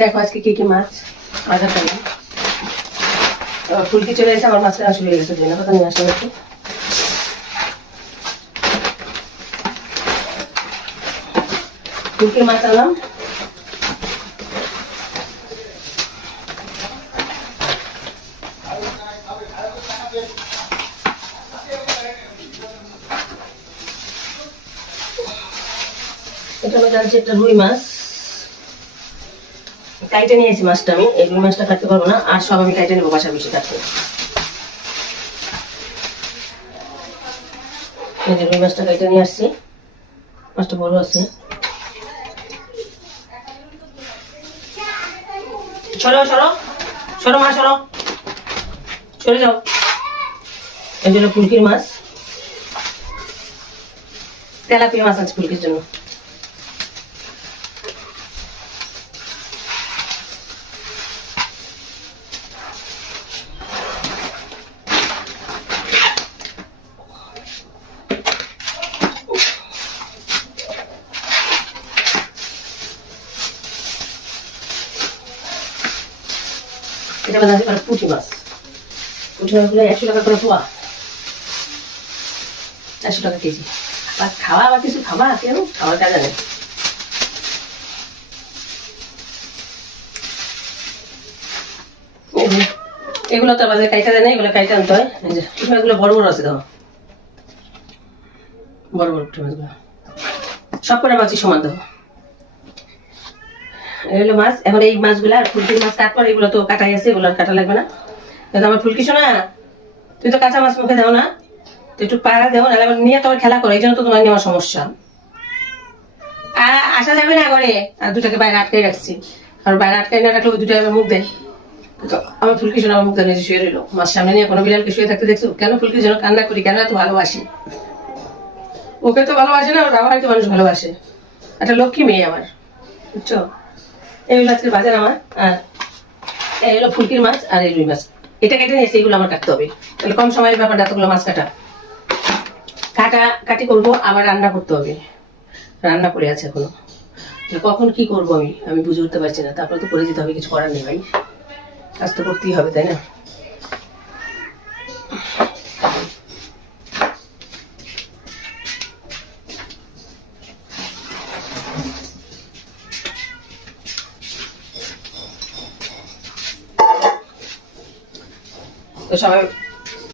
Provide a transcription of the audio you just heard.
দেখো আজকে কি কি মাছ বাজার করলাম। ফুলকি চলে এসে আমার মাছটা আসলে হয়ে গেছে, জন্য কথা নিয়ে আসলাম একটু। ফুলকির মাছ আনলাম, এটা আমি জানছি একটা রুই মাছ কাইটে নিয়েছি। মাছটা আমি এই রুই মাছটা কাটতে পারবো না, আর সব আমি কাইটে নেবো বাসা বেশি কাটতে। এই যে রুই মাছটা কাইটে নিয়ে আসছি, মাছটা বড় আছে। সরো সরো সরো মা সরো, সরে যাও। এই জন্য ফুলকির মাছ, তেলাপিয়া মাছ আছে ফুলকির জন্য। এটা বাজারে করে পুঁটি মাছ। পুঁটি মাছগুলো 100 টাকা করে পোয়া, 400 টাকা কেজি। আর খাওয়া আবার কিছু খাওয়া কেন খাওয়ার কাজ নেই। এগুলো তো বাজারে কাইটা দেয় না, এগুলো কাইটা আনতে হয়। এই যে পুঁটি মাছগুলো বড় বড় আছে, দেখো বড় বড় পুঁটি মাছগুলো। সব করে মাছই সমান দেবো। এগুলো মাছ। এখন এই মাছগুলো আর ফুলকির মাছ কাটবার, এগুলো তো কাটাই আছে, এগুলো আর কাটা লাগবে না। কিন্তু আমার ফুলকি শোনা, তুই তো কাঁচা মাছ মুখে দাও না, তো একটু পাড়া দেও, নাহলে আবার নিয়ে তোমার খেলা করো। এই জন্য তো তোমার নেওয়ার সমস্যা। আসা যাবে না ঘরে, আর দুটাকে বাইরে আটকাই রাখছি। আর বাইরে আটকাই না রাখলে ওই দুটো মুখ দেয়। আমার ফুলকি শোনা আমার মুখ দিয়ে শুয়ে রইলো, মাছ সামনে নিয়ে কোনো বিড়ালকে শুয়ে থাকতে দেখছো? কেন ফুলকির জন্য কান্না করি, কেন এত ভালোবাসি? ওকে তো ভালোবাসে না, ওর বাবা হয়তো মানুষ ভালোবাসে। একটা লক্ষ্মী মেয়ে আমার, বুঝছো? এইগুলো আজকে বাজার আমার। আর এই হলো ফুলকির মাছ আর এই রুই মাছ। এটা কেটে নিয়েছি, এগুলো আমার কাটতে হবে। তাহলে কম সময়ের ব্যাপারটা, এতগুলো মাছ কাটি করবো, আবার রান্না করতে হবে। রান্না করে আছে এখনো, কখন কি করবো আমি বুঝে উঠতে পারছি না। তারপরে তো করে যেতে হবে, কিছু করার নেই ভাই, কাজ তো করতেই হবে, তাই না? তো সবাই